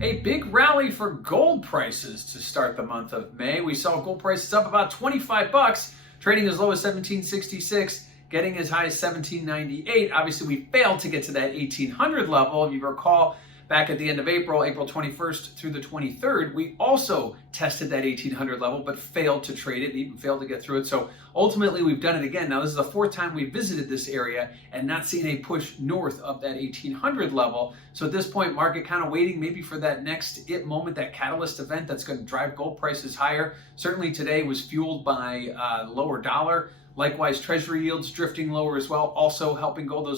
A big rally for gold prices to start the month of May. We saw gold prices up about 25 bucks, trading as low as 1766, getting as high as 1798. Obviously, we failed to get to that 1800 level. If you recall, back at the end of April, April 21st through the 23rd, we also tested that 1800 level, but failed to trade it, even failed to get through it. So ultimately, we've done it again. Now, this is the fourth time we visited this area and not seen a push north of that 1800 level. So at this point, market kind of waiting maybe for that next it moment, that catalyst event that's going to drive gold prices higher. Certainly today was fueled by lower dollar. Likewise, treasury yields drifting lower as well, also helping gold.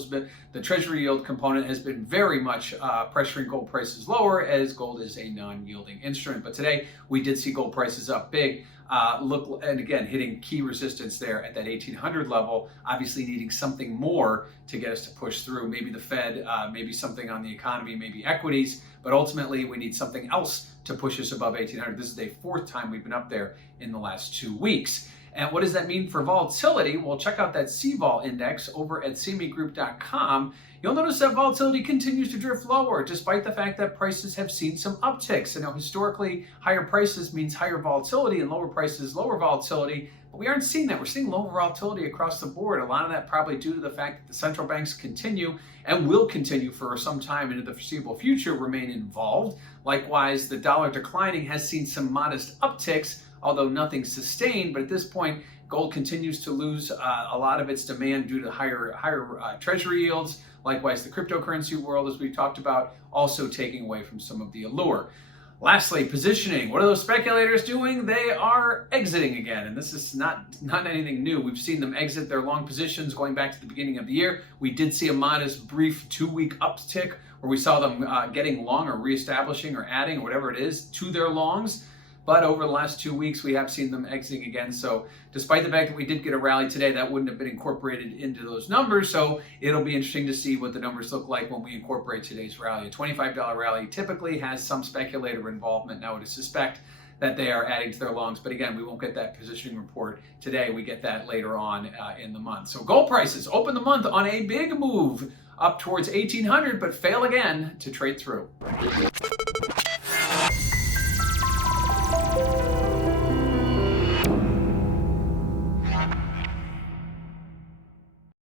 The treasury yield component has been very much pressuring gold prices lower, as gold is a non-yielding instrument. But today we did see gold prices up big. And again, hitting key resistance there at that 1800 level, obviously needing something more to get us to push through. Maybe the Fed, maybe something on the economy, maybe equities, but ultimately we need something else to push us above 1800. This is the fourth time we've been up there in the last 2 weeks. And what does that mean for volatility? Well, check out that CVol index over at cmegroup.com. You'll notice that volatility continues to drift lower, despite the fact that prices have seen some upticks. And now, historically, higher prices means higher volatility, and lower prices, lower volatility. But we aren't seeing that. We're seeing lower volatility across the board. A lot of that probably due to the fact that the central banks continue and will continue for some time into the foreseeable future remain involved. Likewise, the dollar declining has seen some modest upticks, although nothing sustained. But at this point, gold continues to lose a lot of its demand due to higher treasury yields. Likewise, the cryptocurrency world, as we've talked about, also taking away from some of the allure. Lastly, positioning. What are those speculators doing? They are exiting again, and this is not anything new. We've seen them exit their long positions going back to the beginning of the year. We did see a modest, brief 2-week uptick where we saw them getting long or reestablishing or adding or whatever it is to their longs. But over the last 2 weeks, we have seen them exiting again. So despite the fact that we did get a rally today, that wouldn't have been incorporated into those numbers. So it'll be interesting to see what the numbers look like when we incorporate today's rally. A $25 rally typically has some speculator involvement. Now, I would suspect that they are adding to their longs. But again, we won't get that positioning report today. We get that later on in the month. So gold prices open the month on a big move up towards 1800, but fail again to trade through.